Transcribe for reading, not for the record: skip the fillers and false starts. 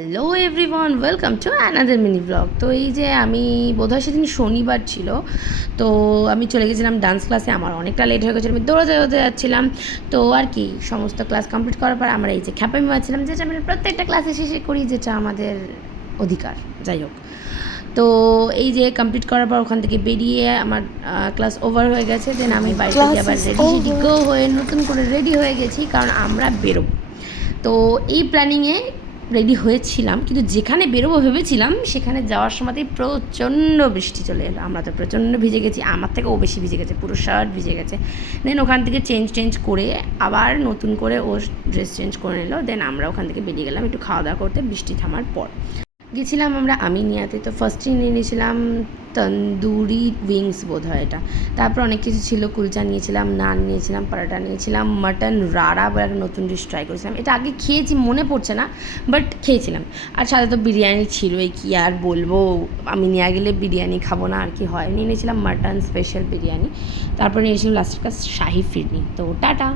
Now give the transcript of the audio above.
Hello everyone, welcome to another mini blog. তো এই যে আমি বোধহয় সেদিন শনিবার ছিল, তো আমি চলে গেছিলাম ডান্স ক্লাসে। আমার অনেকটা লেট হয়ে গেছিলো, আমি দৌড়াতে যাচ্ছিলাম। তো আর কি সমস্ত ক্লাস কমপ্লিট করার পর আমরা এই যে খ্যাপামি মারছিলাম, যেটা আমরা প্রত্যেকটা ক্লাসে শেষে করি, যেটা আমাদের অধিকার। যাই হোক, তো এই যে কমপ্লিট করার পর ওখান থেকে বেরিয়ে আমার ক্লাস ওভার হয়ে গেছে। দেন আমি বাড়িতে গিয়ে আবার রেডি গো হয়ে নতুন করে রেডি হয়ে গেছি, কারণ আমরা বেরোবো। তো এই প্ল্যানিংয়ে রেডি হয়েছিলাম, কিন্তু যেখানে বেরোবো ভেবেছিলাম সেখানে যাওয়ার সময়তেই প্রচণ্ড বৃষ্টি চলে এলো। আমরা তো প্রচণ্ড ভিজে গেছি, আমার থেকে ও বেশি ভিজে গেছে, পুরো শার্ট ভিজে গেছে। দেন ওখান থেকে চেঞ্জ করে আবার নতুন করে ও ড্রেস চেঞ্জ করে নিল। দেন আমরা ওখান থেকে বেরিয়ে গেলাম একটু খাওয়া দাওয়া করতে বৃষ্টি থামার পর। গেছিলাম আমরা আমিনিয়াতে। তো ফার্স্টেই নিয়ে নিয়েছিলাম তন্দুরি উইংস, বোধ হয় এটা। তারপর অনেক কিছু ছিল, কুলচা নিয়েছিলাম, নান নিয়েছিলাম, পরোটা নিয়েছিলাম, মাটন রাড়া বলে একটা নতুন ডিশ ট্রাই করেছিলাম। এটা আগে খেয়েছি, মনে পড়ছে না, বাট খেয়েছিলাম। আর সাথে তো বিরিয়ানি ছিল, এই কী আর বলবো, আমি নিয়ে গেলে বিরিয়ানি খাবো না আর কি হয়। নিয়ে নিয়েছিলাম মাটন স্পেশাল বিরিয়ানি। তারপর নিয়েছিলাম লাস্টের কাজ শাহি ফিরনি। তো টাটা।